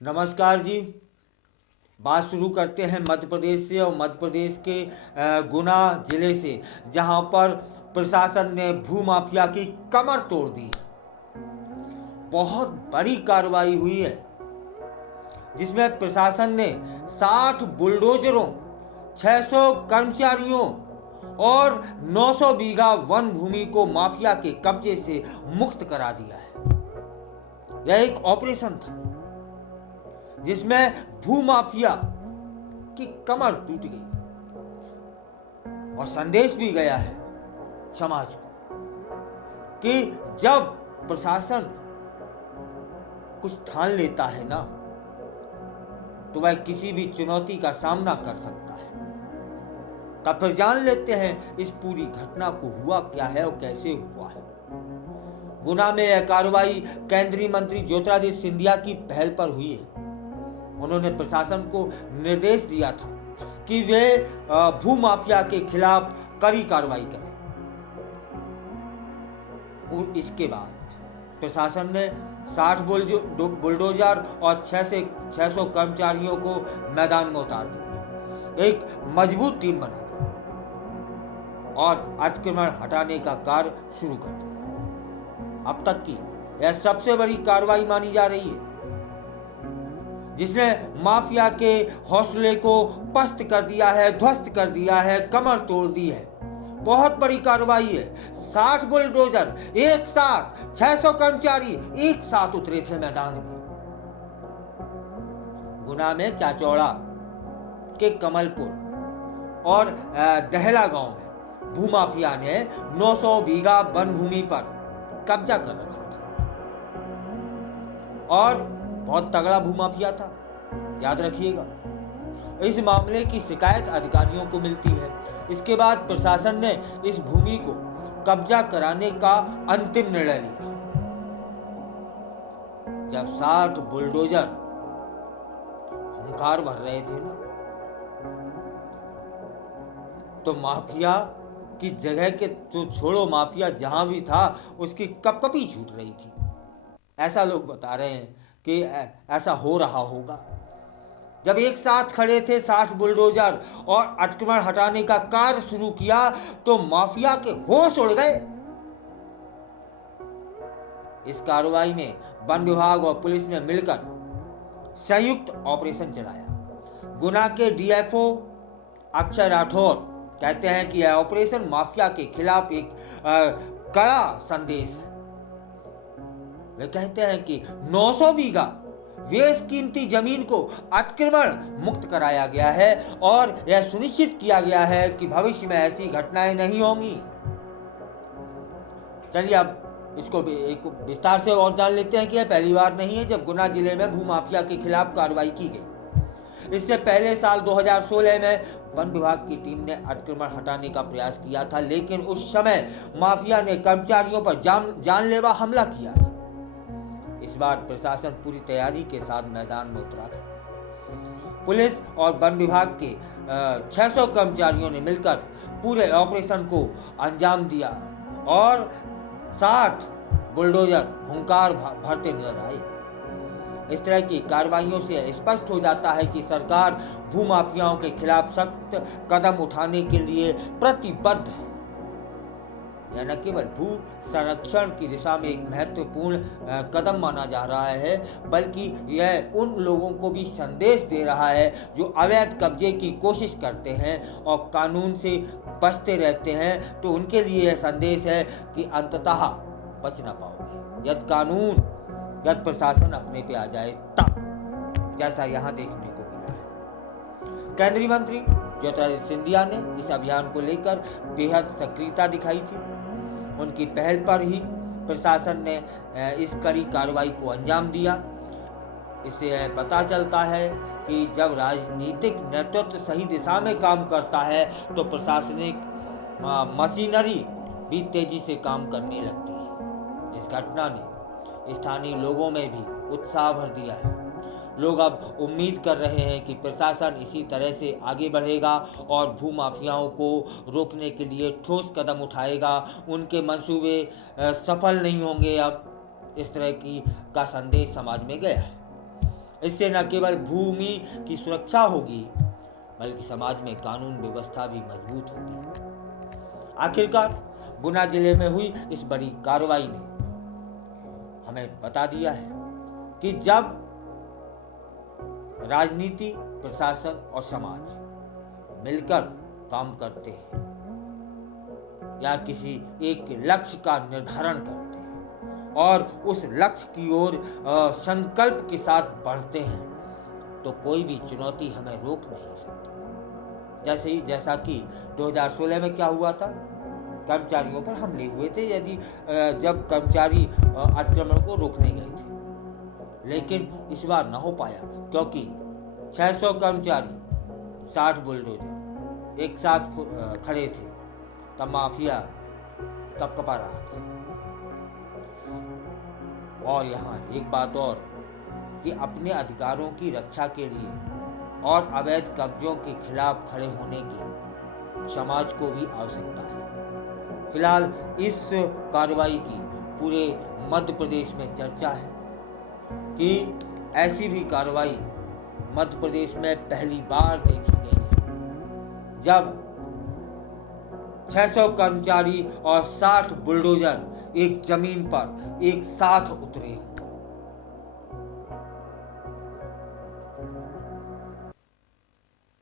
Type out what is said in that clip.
नमस्कार जी। बात शुरू करते हैं मध्य प्रदेश से और मध्य प्रदेश के गुना जिले से, जहां पर प्रशासन ने भूमाफिया की कमर तोड़ दी। बहुत बड़ी कार्रवाई हुई है जिसमें प्रशासन ने 60 बुलडोजरों, 600 कर्मचारियों और 900 बीघा वन भूमि को माफिया के कब्जे से मुक्त करा दिया है। यह एक ऑपरेशन था जिसमें भूमाफिया की कमर टूट गई और संदेश भी गया है समाज को कि जब प्रशासन कुछ ठान लेता है ना, तो वह किसी भी चुनौती का सामना कर सकता है। तब फिर जान लेते हैं इस पूरी घटना को हुआ क्या है और कैसे हुआ है। गुना में यह कार्रवाई केंद्रीय मंत्री ज्योतिरादित्य सिंधिया की पहल पर हुई है। उन्होंने प्रशासन को निर्देश दिया था कि वे भूमाफिया के खिलाफ कड़ी कार्रवाई करें। और इसके बाद प्रशासन ने 60 बुलडोजर और 600 कर्मचारियों को मैदान में उतार दिया, एक मजबूत टीम बना दी और अतिक्रमण हटाने का कार्य शुरू कर दिया। अब तक की यह सबसे बड़ी कार्रवाई मानी जा रही है जिसने माफिया के हौसले को पस्त कर दिया है, ध्वस्त कर दिया है, कमर तोड़ दी है। बहुत बड़ी कार्रवाई है। 60 बुलडोजर एक साथ, 600 कर्मचारी एक साथ उतरे थे मैदान में। गुना में चाचौड़ा के कमलपुर और दहला गांव में भूमाफिया ने 900 बीघा वन भूमि पर कब्जा कर रखा था और बहुत तगड़ा भूमाफिया था, याद रखिएगा। इस मामले की शिकायत अधिकारियों को मिलती है। इसके बाद प्रशासन ने इस भूमि को कब्जा कराने का अंतिम निर्णय लिया। जब 60 बुलडोजर हुंकार भर रहे थे ना, तो माफिया की जगह के जो छोड़ो, माफिया जहां भी था उसकी कपकपी छूट रही थी। ऐसा लोग बता रहे हैं कि ऐसा हो रहा होगा। जब एक साथ खड़े थे 60 बुलडोजर और अतिक्रमण हटाने का कार्य शुरू किया तो माफिया के होश उड़ गए। इस कार्रवाई में वन विभाग और पुलिस ने मिलकर संयुक्त ऑपरेशन चलाया। गुना के डीएफओ अक्षय राठौर कहते हैं कि यह ऑपरेशन माफिया के खिलाफ एक कड़ा संदेश है। वे कहते हैं कि 900 बीघा बेशकीमती जमीन को अतिक्रमण मुक्त कराया गया है और यह सुनिश्चित किया गया है कि भविष्य में ऐसी घटनाएं नहीं होंगी। चलिए अब इसको एक विस्तार से और जान लेते हैं कि यह पहली बार नहीं है जब गुना जिले में भूमाफिया के खिलाफ कार्रवाई की गई। इससे पहले साल 2016 में वन विभाग की टीम ने अतिक्रमण हटाने का प्रयास किया था, लेकिन उस समय माफिया ने कर्मचारियों पर जानलेवा हमला किया था। इस बार प्रशासन पूरी तैयारी के साथ मैदान में उतरा था। पुलिस और वन विभाग के 600 कर्मचारियों ने मिलकर पूरे ऑपरेशन को अंजाम दिया और 60 बुलडोजर हुंकार भरते नजर आए। इस तरह की कार्रवाइयों से स्पष्ट हो जाता है कि सरकार भूमाफियाओं के खिलाफ सख्त कदम उठाने के लिए प्रतिबद्ध है। यह न केवल भू संरक्षण की दिशा में एक महत्वपूर्ण कदम माना जा रहा है, बल्कि यह उन लोगों को भी संदेश दे रहा है जो अवैध कब्जे की कोशिश करते हैं और कानून से बचते रहते हैं। तो उनके लिए यह संदेश है कि अंततः बच ना पाओगे यदि प्रशासन अपने पे आ जाए तब, जैसा यहाँ देखने को मिला है। केंद्रीय मंत्री ज्योतिरादित्य सिंधिया ने इस अभियान को लेकर बेहद सक्रियता दिखाई थी। उनकी पहल पर ही प्रशासन ने इस कड़ी कार्रवाई को अंजाम दिया। इससे पता चलता है कि जब राजनीतिक नेतृत्व सही दिशा में काम करता है तो प्रशासनिक मशीनरी भी तेजी से काम करने लगती है। इस घटना ने स्थानीय लोगों में भी उत्साह भर दिया है। लोग अब उम्मीद कर रहे हैं कि प्रशासन इसी तरह से आगे बढ़ेगा और भूमाफियाओं को रोकने के लिए ठोस कदम उठाएगा। उनके मंसूबे सफल नहीं होंगे। अब इस तरह का संदेश समाज में गया है। इससे न केवल भूमि की सुरक्षा होगी बल्कि समाज में कानून व्यवस्था भी मजबूत होगी। आखिरकार गुना जिले में हुई इस बड़ी कार्रवाई ने हमें बता दिया है कि जब राजनीति, प्रशासन और समाज मिलकर काम करते हैं या किसी एक लक्ष्य का निर्धारण करते हैं और उस लक्ष्य की ओर संकल्प के साथ बढ़ते हैं तो कोई भी चुनौती हमें रोक नहीं सकती। जैसा कि 2016 में क्या हुआ था, कर्मचारियों पर हमले हुए थे जब कर्मचारी अतिक्रमण को रोकने गए थे, लेकिन इस बार न हो पाया क्योंकि 600 कर्मचारी, 60 बुलडोजर एक साथ खड़े थे। तब माफिया कपकपा रहा था। और यहाँ एक बात और कि अपने अधिकारों की रक्षा के लिए और अवैध कब्जों के खिलाफ खड़े होने की समाज को भी आवश्यकता है। फिलहाल इस कार्रवाई की पूरे मध्य प्रदेश में चर्चा है कि ऐसी भी कार्रवाई मध्य प्रदेश में पहली बार देखी गई है जब 600 कर्मचारी और 60 बुलडोजर एक जमीन पर एक साथ उतरे।